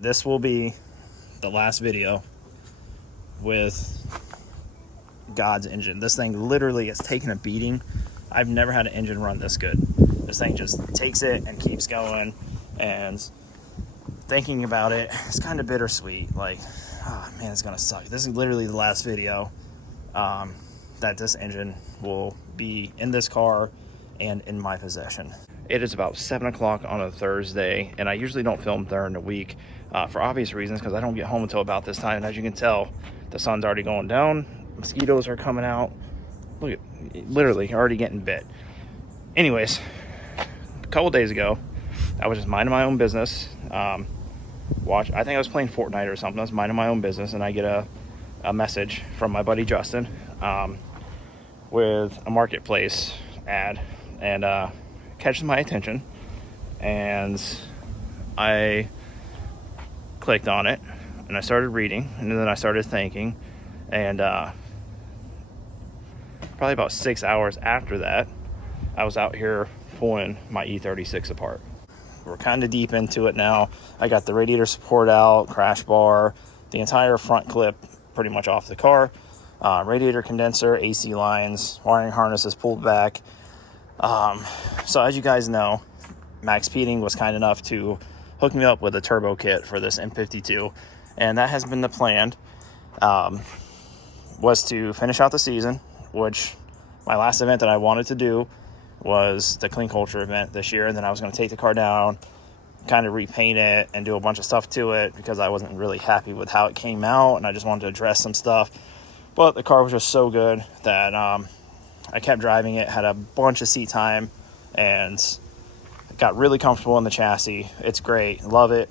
This will be the last video with God's engine. This thing literally is taking a beating. I've never had an engine run this good. This thing just takes it and keeps going, and thinking about it, it's kind of bittersweet. Like, oh man, it's gonna suck. This is literally the last video that this engine will be in this car and in my possession. It is about 7 o'clock on a Thursday, and I usually don't film during the week for obvious reasons, because I don't get home until about this time. And as you can tell, the sun's already going down. Mosquitoes are coming out. Look at, literally already getting bit. Anyways, a couple days ago, I was just minding my own business. I think I was playing Fortnite or something. I was minding my own business, and I get a message from my buddy Justin with a marketplace ad, and catches my attention, and I clicked on it, and I started reading, and then I started thinking, and probably about 6 hours after that, I was out here pulling my E36 apart. We're kind of deep into it now. I got the radiator support out, crash bar, the entire front clip pretty much off the car, radiator condenser, AC lines, wiring harness is pulled back. So as you guys know, Maxpeeding was kind enough to hook me up with a turbo kit for this M52, and that has been the plan. Was to finish out the season, which my last event that I wanted to do was the Clean Culture event this year, and then I was going to take the car down, kind of repaint it, and do a bunch of stuff to it because I wasn't really happy with how it came out, and I just wanted to address some stuff. But the car was just so good that I kept driving it, had a bunch of seat time, and got really comfortable in the chassis. It's great, love it.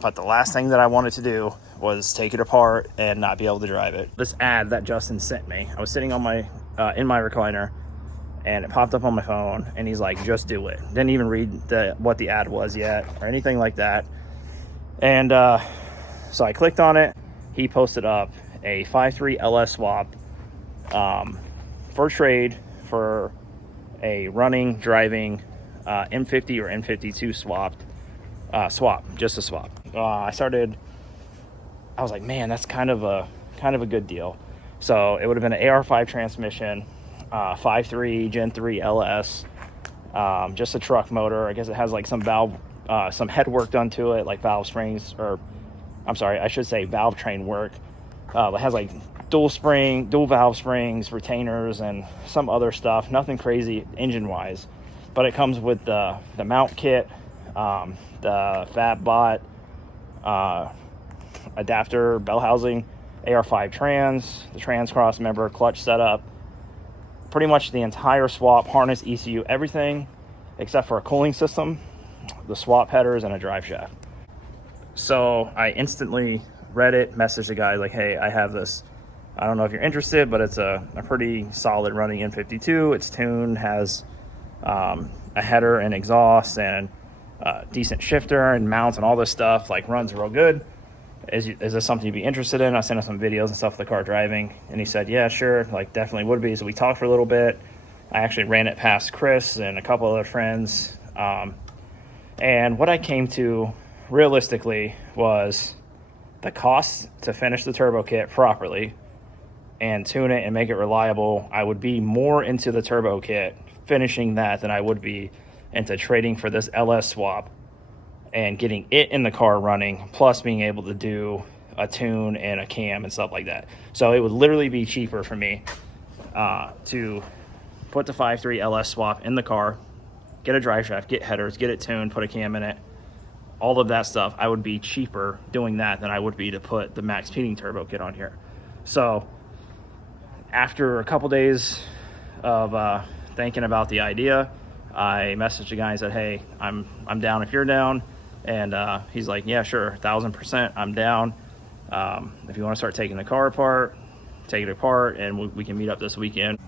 But the last thing that I wanted to do was take it apart and not be able to drive it. This ad that Justin sent me, I was sitting on my in my recliner, and it popped up on my phone, and he's like, just do it. Didn't even read what the ad was yet or anything like that. And so I clicked on it. He posted up a 5.3 LS swap for trade for a running, driving M50 or M52 swap, just a swap. I was like, man, that's kind of a good deal. So it would have been an AR5 transmission, 5.3 Gen 3 LS, just a truck motor. I guess it has like some head work done to it, like valve springs, or I'm sorry, I should say valve train work. It has like dual valve springs, retainers, and some other stuff. Nothing crazy engine wise, but it comes with the mount kit, the FabBot adapter, bell housing, AR5 trans, the trans cross member, clutch setup, pretty much the entire swap, harness, ECU, everything except for a cooling system, the swap headers, and a drive shaft. So I instantly read it, messaged the guy like, hey, I have this, I don't know if you're interested, but it's a pretty solid running M52. It's tuned, has a header and exhaust and decent shifter and mounts and all this stuff, like runs real good. Is this something you'd be interested in? I sent him some videos and stuff of the car driving, and he said, yeah, sure, like definitely would be. So we talked for a little bit. I actually ran it past Chris and a couple other friends. And what I came to realistically was the cost to finish the turbo kit properly and tune it and make it reliable. I would be more into the turbo kit finishing that than I would be into trading for this LS swap and getting it in the car running, plus being able to do a tune and a cam and stuff like that. So it would literally be cheaper for me to put the 5.3 LS swap in the car, get a drive shaft, get headers, get it tuned, put a cam in it, all of that stuff. I would be cheaper doing that than I would be to put the Maxpeeding turbo kit on here. So after a couple days of thinking about the idea, I messaged the guy and said, hey, I'm down if you're down. And he's like, yeah, sure, 1,000%, I'm down. If you want to start taking the car apart, take it apart, and we can meet up this weekend.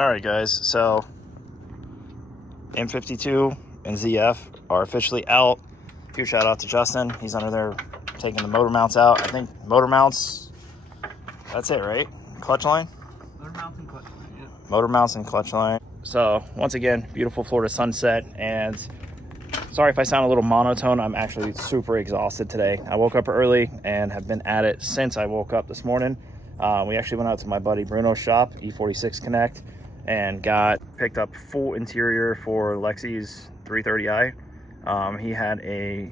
All right, guys, so M52 and ZF are officially out. Huge shout out to Justin. He's under there taking the motor mounts out. I think motor mounts, that's it, right? Clutch line? Motor mounts and clutch line, yeah. Motor mounts and clutch line. So once again, beautiful Florida sunset, and sorry if I sound a little monotone. I'm actually super exhausted today. I woke up early and have been at it since I woke up this morning. We actually went out to my buddy Bruno's shop, E36 Connect, and picked up full interior for Lexi's 330i. He had a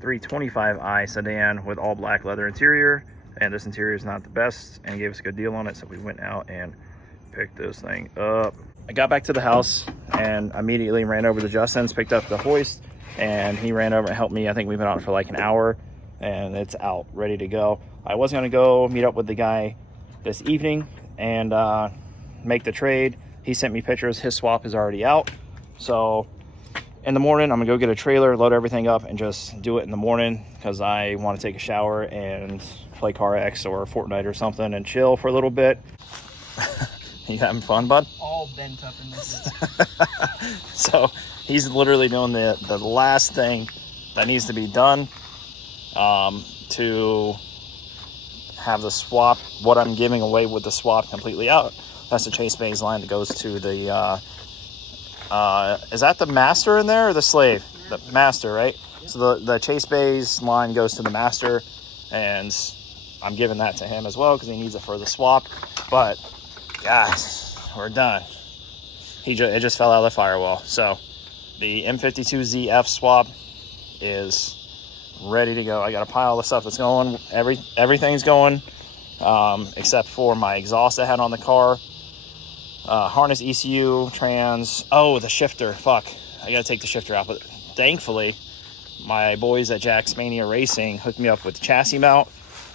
325i sedan with all black leather interior, and this interior is not the best, and he gave us a good deal on it, so we went out and picked this thing up. I got back to the house and immediately ran over to Justin's, picked up the hoist, and he ran over and helped me. I think we've been out for like an hour, and it's out, ready to go. I was going to go meet up with the guy this evening and make the trade. He sent me pictures. His swap is already out. So in the morning, I'm going to go get a trailer, load everything up, and just do it in the morning because I want to take a shower and play Car X or Fortnite or something and chill for a little bit. You having fun, bud? All bent up in this. So he's literally doing the last thing that needs to be done to have the swap, what I'm giving away with the swap, completely out. That's the Chase Bays line that goes to the is that the master in there or the slave? The master, right? So the Chase Bays line goes to the master, and I'm giving that to him as well because he needs it for the swap. But guys, we're done. It just fell out of the firewall. So the M52 ZF swap is ready to go. I got a pile of stuff that's going. Everything's going except for my exhaust I had on the car. Harness, ECU, trans. Oh, the shifter. Fuck. I gotta take the shifter out. But thankfully, my boys at Jack's Mania Racing hooked me up with the chassis mount.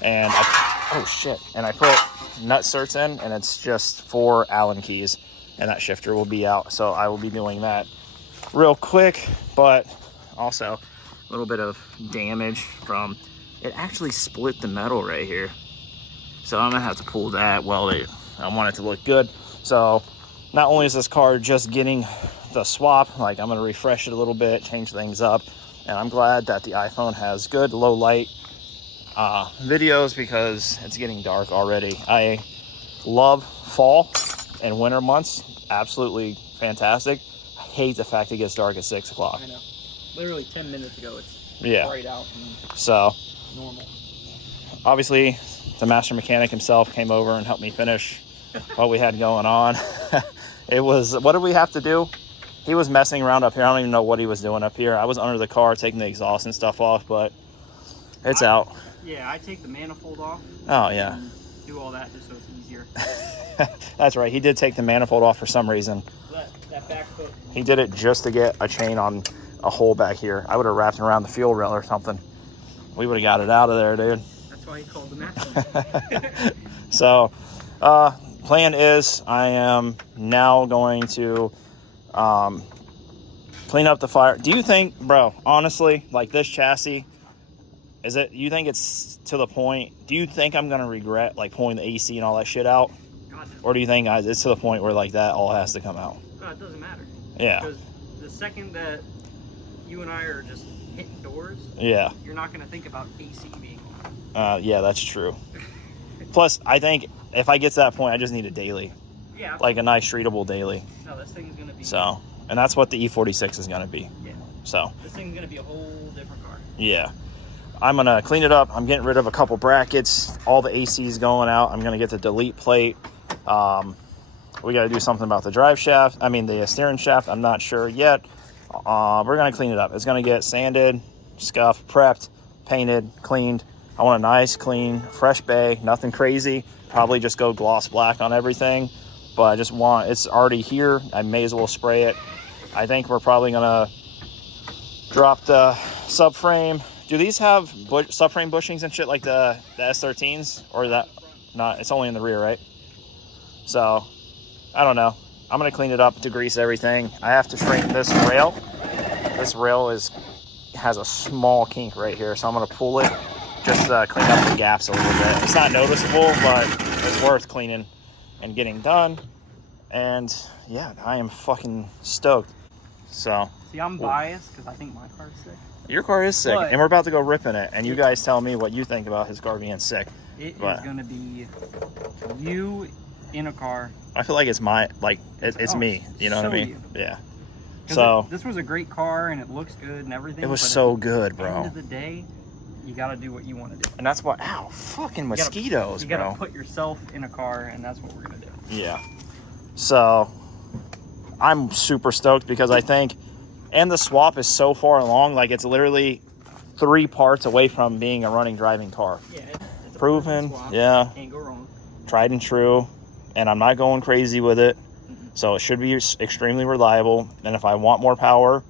And I put nut certs in, and it's just 4 Allen keys. And that shifter will be out. So I will be doing that real quick. But also a little bit of damage from, it actually split the metal right here. So I'm gonna have to pull that, weld it. I want it to look good. So not only is this car just getting the swap, like I'm gonna refresh it a little bit, change things up. And I'm glad that the iPhone has good low light videos because it's getting dark already. I love fall and winter months, absolutely fantastic. I hate the fact it gets dark at 6 o'clock. I know. Literally 10 minutes ago, it's bright out and so normal. Obviously, the master mechanic himself came over and helped me finish what we had going on. It was, what did we have to do? He was messing around up here. I don't even know what he was doing up here. I was under the car taking the exhaust and stuff off, but it's out. Yeah, I take the manifold off. Oh, yeah. And do all that just so it's easier. That's right. He did take the manifold off for some reason. That back foot. He did it just to get a chain on a hole back here. I would have wrapped it around the fuel rail or something. We would have got it out of there, dude. That's why he called the master. So, plan is I am now going to clean up the fire. Do you think, bro, honestly, like this chassis, you think it's to the point, do you think I'm going to regret like pulling the AC and all that shit out? God, or do you think it's to the point where like that all has to come out? No, it doesn't matter. Yeah. Because the second that you and I are just hitting doors, yeah, you're not going to think about AC being on. Yeah, that's true. Plus, I think if I get to that point, I just need a daily. Yeah. Absolutely. Like a nice treatable daily. No, this thing's going to be... So, and that's what the E46 is going to be. Yeah. So. This thing's going to be a whole different car. Yeah. I'm going to clean it up. I'm getting rid of a couple brackets. All the AC's going out. I'm going to get the delete plate. We got to do something about the drive shaft. I mean, the steering shaft. I'm not sure yet. We're going to clean it up. It's going to get sanded, scuffed, prepped, painted, cleaned. I want a nice, clean, fresh bay. Nothing crazy. Probably just go gloss black on everything. But I just want, it's already here. I may as well spray it. I think we're probably going to drop the subframe. Do these have subframe bushings and shit like the S13s? Or that? Not, it's only in the rear, right? So, I don't know. I'm going to clean it up to grease everything. I have to shrink this rail. This rail has a small kink right here, so I'm going to pull it just to clean up the gaps a little bit. It's not noticeable, but it's worth cleaning and getting done. And yeah, I am fucking stoked. So See, I'm biased because I think my car's sick. your car is sick, But and we're about to go ripping it. And you guys tell me what you think about his car being sick. It is gonna be you in a car. I feel like it's it's me. You know what I mean? You. Yeah. So this was a great car and it looks good and everything. It was so good, At the bro. end of the day, you gotta do what you want to do. And that's what. Ow, fucking mosquitoes, you gotta bro. put yourself in a car, and that's what we're gonna do. Yeah. So I'm super stoked because I think, and the swap is so far along, like it's literally 3 parts away from being a running, driving car. Yeah, it's a Proven, swap. yeah. Can't go wrong. Tried and true, and I'm not going crazy with it. So it should be extremely reliable. And if I want more power,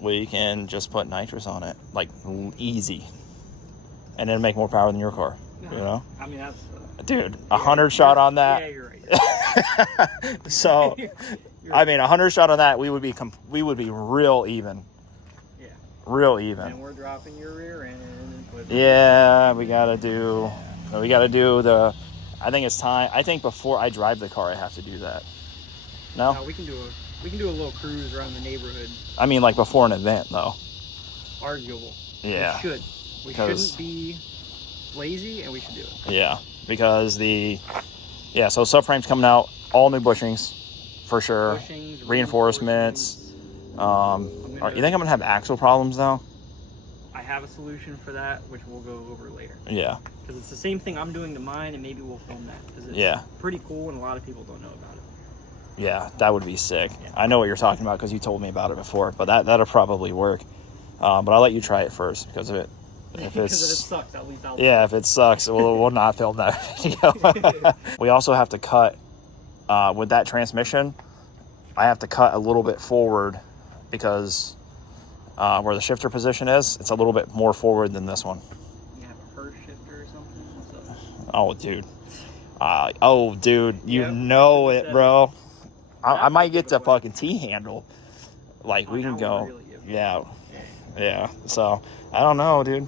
we can just put nitrous on it, like easy, and then make more power than your car. No, you know? I mean, that's dude, 100 shot on that. Yeah, you're right. So, I mean, 100 shot on that, we would be real even. Yeah. Real even. And we're dropping your rear end. Yeah, we gotta do the. I think it's time. I think before I drive the car, I have to do that. No, we can do a little cruise around the neighborhood. I mean, like before an event, though. Arguable. Yeah. We shouldn't be lazy, and we should do it. Yeah, because so subframe's coming out, all new bushings, for sure. Bushings, reinforcements. You think I'm gonna have axle problems though? I have a solution for that, which we'll go over later. Yeah. Because it's the same thing I'm doing to mine, and maybe we'll film that. Because it's pretty cool, and a lot of people don't know about it. Yeah, that would be sick. Yeah. I know what you're talking about because you told me about it before, but that'll probably work. But I'll let you try it first because if it sucks, at least I'll. Yeah, if it sucks, we'll not film that video. We also have to cut with that transmission. I have to cut a little bit forward because where the shifter position is, it's a little bit more forward than this one. You have a Hurst shifter or something? Oh, dude, you know it, bro. I might get the fucking T-handle. Like, we can go. Really Yeah. So, I don't know, dude.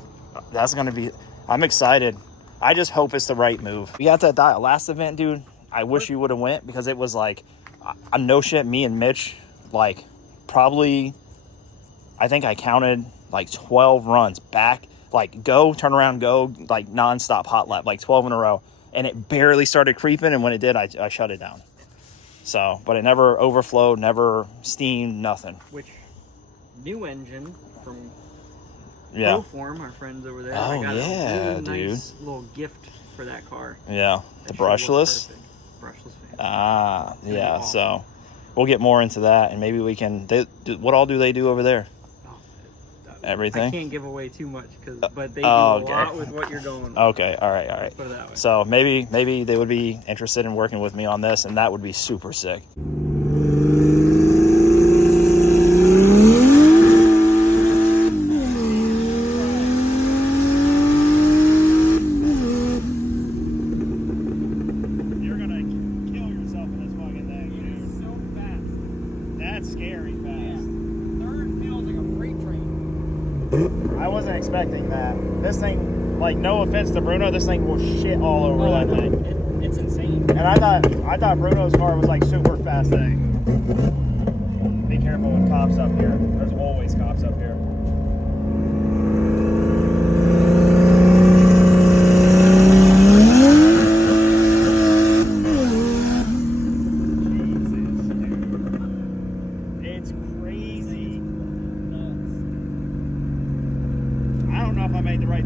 That's going to be... I'm excited. I just hope it's the right move. We got that last event, dude. I wish you would have went because it was like... no shit, me and Mitch, like, probably... I think I counted, like, 12 runs back. Like, go, turn around, go, like, nonstop hot lap. Like, 12 in a row. And it barely started creeping, and when it did, I shut it down. So, but it never overflowed, never steamed, nothing. Which, new engine from Proform, our friends over there. Oh, I got a really dude. nice little gift for that car. Yeah, the brushless. Brushless fan. Yeah, awesome. So we'll get more into that, and maybe we can, what all do they do over there? Everything? I can't give away too much, but they do a lot with what you're going with. Okay, all right. Put it that way. So maybe they would be interested in working with me on this, and that would be super sick. You're gonna kill yourself in this fucking thing, dude. It's so fast. That's scary fast. Yeah. Third feels like a freight train. I wasn't expecting that. This thing, like, no offense to Bruno, this thing will shit all over that thing. It's insane. And I thought Bruno's car was like super fast thing. Be careful with cops up here. There's always cops up here.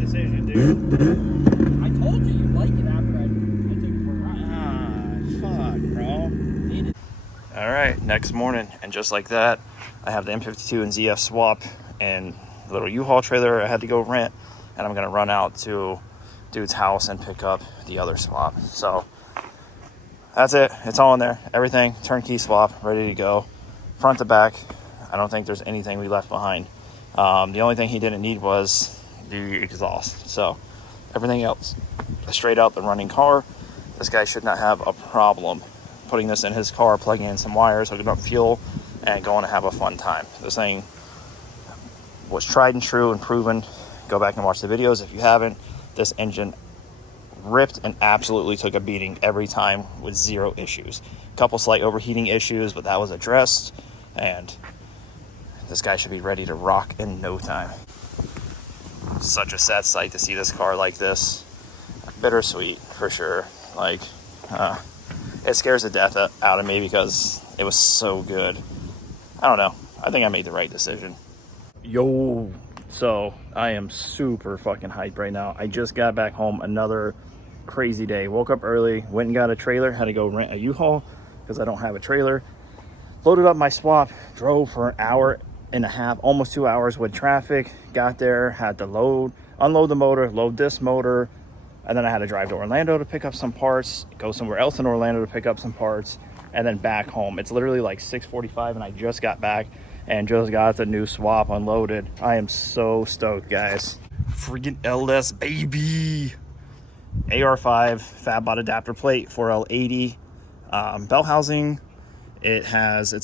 Decision, dude. I told you you'd like it after I took it for a ride. Fuck, bro. All right, next morning, and just like that, I have the M52 and ZF swap and the little U-Haul trailer I had to go rent, and I'm gonna run out to dude's house and pick up the other swap. So that's it. It's all in there. Everything, turnkey swap, ready to go, front to back. I don't think there's anything we left behind. The only thing he didn't need was the exhaust. So everything else, straight out the running car. This guy should not have a problem putting this in his car, plugging in some wires, hooking up fuel, and going to have a fun time. This thing was tried and true and proven. Go back and watch the videos if you haven't. This engine ripped and absolutely took a beating every time with 0 issues. A couple slight overheating issues, but that was addressed, and this guy should be ready to rock in no time. Such a sad sight to see this car like this. Bittersweet for sure. Like, it scares the death out of me because it was so good. I don't know. I think I made the right decision. Yo, so I am super fucking hyped right now. I just got back home, another crazy day. Woke up early, went and got a trailer, had to go rent a U-Haul because I don't have a trailer. Loaded up my swap, drove for an hour and a half, almost 2 hours with traffic. Got there, had to unload the motor, load this motor, and then I had to drive to Orlando to pick up some parts, go somewhere else in Orlando to pick up some parts, and then back home. It's literally like 6:45 and I just got back and just got the new swap unloaded. I am so stoked, guys. Freaking LS baby. AR5 FabBot adapter plate, 4L80 bell housing. It's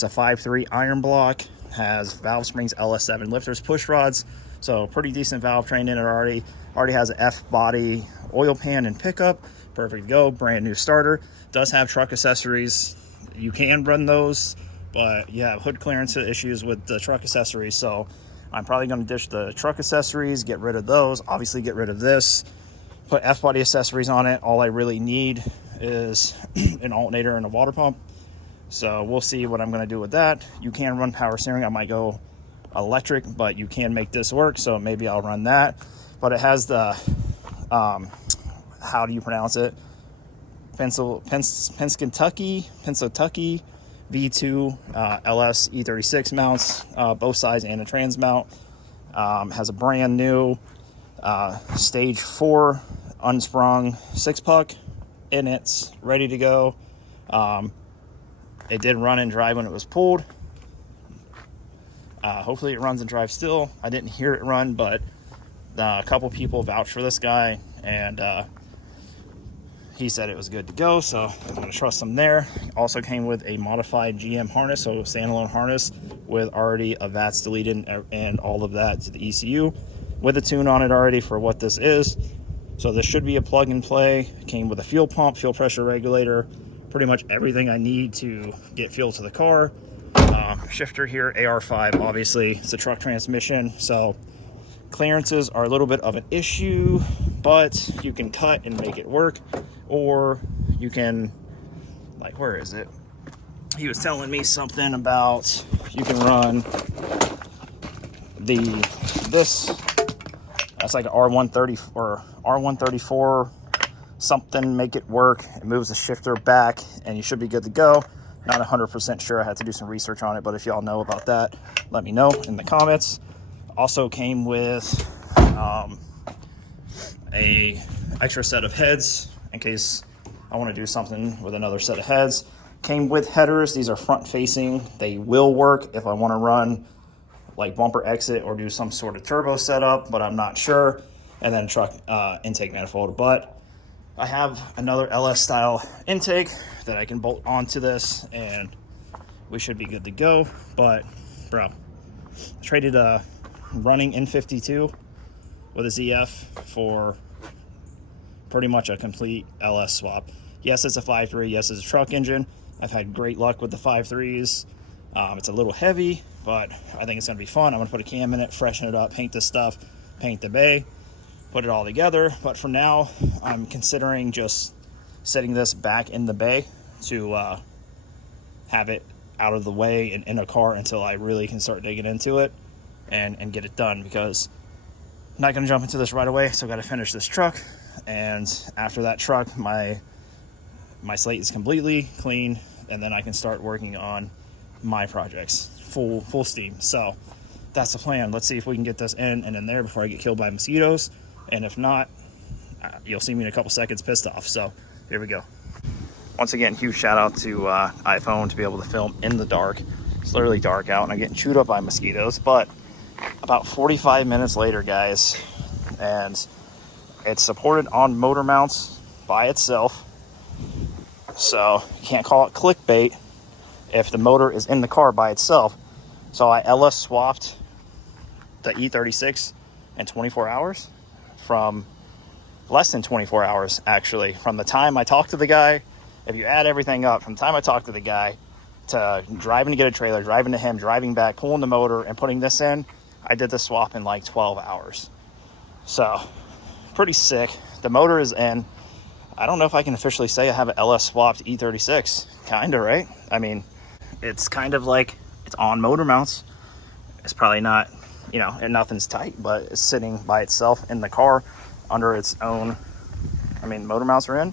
a 5.3 iron block, has valve springs, LS7 lifters, push rods, so pretty decent valve train in it already. Already has an F body oil pan and pickup, perfect to go. Brand new starter. Does have truck accessories. You can run those, but you have hood clearance issues with the truck accessories, so I'm probably going to ditch the truck accessories, get rid of those, obviously get rid of this, put F body accessories on it. All I really need is an alternator and a water pump, so we'll see what I'm going to do with that. You can run power steering. I might go electric, but you can make this work, so maybe I'll run that. But it has the how do you pronounce it, Pennsatucky V2 LS E36 mounts, both sides, and a trans mount. Has a brand new stage 4 unsprung 6-puck in it, ready to go. It did run and drive when it was pulled. Hopefully it runs and drives still. I didn't hear it run, but a couple people vouched for this guy, and he said it was good to go, so I'm going to trust him there. Also came with a modified GM harness, so standalone harness with already a VATS deleted and all of that to the ECU, with a tune on it already for what this is. So this should be a plug and play. Came with a fuel pump, fuel pressure regulator, pretty much everything I need to get fuel to the car. Shifter here, AR5, obviously. It's a truck transmission, so clearances are a little bit of an issue, but you can cut and make it work, or you can, like, where is it? He was telling me something about you can run that's like an R130 or R134 something, make it work. It moves the shifter back and you should be good to go. Not 100% sure. I had to do some research on it, but if y'all know about that, let me know in the comments. Also came with a extra set of heads in case I want to do something with another set of heads. Came with headers. These are front facing. They will work if I want to run like bumper exit or do some sort of turbo setup, but I'm not sure. And then truck intake manifold. But I have another LS style intake that I can bolt onto this and we should be good to go. But bro, I traded a running N52 with a ZF for pretty much a complete LS swap. Yes, it's a 5.3. Yes, it's a truck engine. I've had great luck with the 5.3s. It's a little heavy, but I think it's going to be fun. I'm going to put a cam in it, freshen it up, paint this stuff, paint the bay, put it all together. But for now, I'm considering just setting this back in the bay to have it out of the way and in a car until I really can start digging into it and get it done, because I'm not going to jump into this right away. So I've got to finish this truck, and after that truck, my slate is completely clean, and then I can start working on my projects full steam. So that's the plan. Let's see if we can get this in and in there before I get killed by mosquitoes, and if not, you'll see me in a couple seconds pissed off. So here we go. Once again, huge shout out to iPhone to be able to film in the dark. It's literally dark out and I'm getting chewed up by mosquitoes. But about 45 minutes later, guys, and it's supported on motor mounts by itself, so you can't call it clickbait if the motor is in the car by itself. So I LS swapped the E36 in 24 hours from less than 24 hours, actually. From the time I talked to the guy, if you add everything up, from the time I talked to the guy to driving to get a trailer, driving to him, driving back, pulling the motor, and putting this in, I did the swap in like 12 hours. So, pretty sick. The motor is in. I don't know if I can officially say I have an LS swapped E36. Kinda, right? I mean, it's kind of like it's on motor mounts. It's probably not, you know, and nothing's tight, but it's sitting by itself in the car under its own. I mean, motor mounts are in,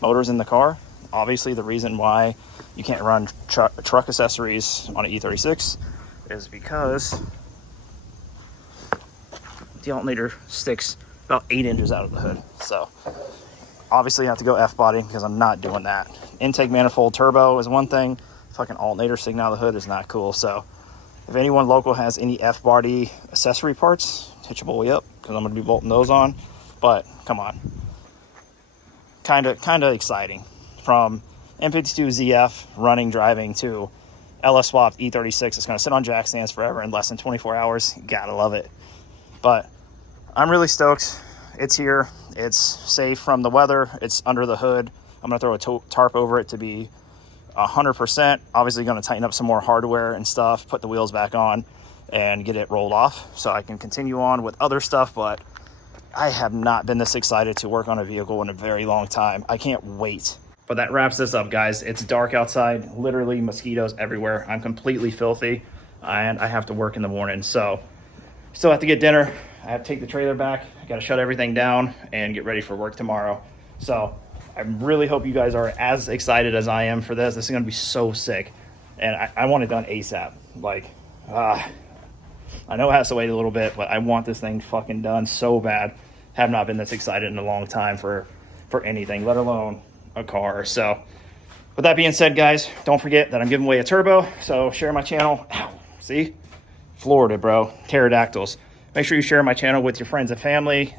motor's in the car. Obviously, the reason why you can't run truck accessories on an E36 is because the alternator sticks about 8 inches out of the hood. So obviously, you have to go F-body because I'm not doing that. Intake manifold turbo is one thing. Fucking alternator sticking out of the hood is not cool. So if anyone local has any F-body accessory parts, hit your boy up because I'm going to be bolting those on. But come on, kind of exciting. From M52 ZF running, driving to LS swapped E36. It's going to sit on jack stands forever in less than 24 hours. Gotta love it. But I'm really stoked. It's here. It's safe from the weather. It's under the hood. I'm going to throw a tarp over it to be 100%. Obviously going to tighten up some more hardware and stuff, put the wheels back on, and get it rolled off so I can continue on with other stuff. But I have not been this excited to work on a vehicle in a very long time. I can't wait. But that wraps this up, guys. It's dark outside, literally mosquitoes everywhere. I'm completely filthy, and I have to work in the morning. So still have to get dinner. I have to take the trailer back. I got to shut everything down and get ready for work tomorrow. So I really hope you guys are as excited as I am for this. This is going to be so sick. And I want it done ASAP. Like, I know it has to wait a little bit, but I want this thing fucking done so bad. Have not been this excited in a long time for anything, let alone a car. So with that being said, guys, don't forget that I'm giving away a turbo. So share my channel. Ow, see? Florida, bro. Pterodactyls. Make sure you share my channel with your friends and family.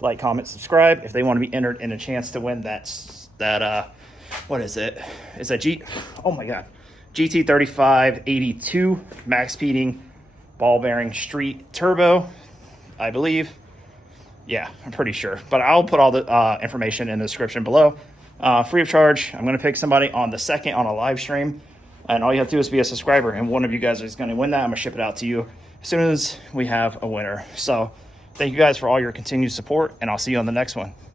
Like, comment, subscribe if they want to be entered in a chance to win that what is it? It's a oh my God. GT3582 Maxpeeding ball bearing street turbo, I believe. Yeah, I'm pretty sure. But I'll put all the information in the description below. Free of charge. I'm going to pick somebody on the 2nd on a live stream. And all you have to do is be a subscriber. And one of you guys is going to win that. I'm going to ship it out to you as soon as we have a winner. So thank you guys for all your continued support. And I'll see you on the next one.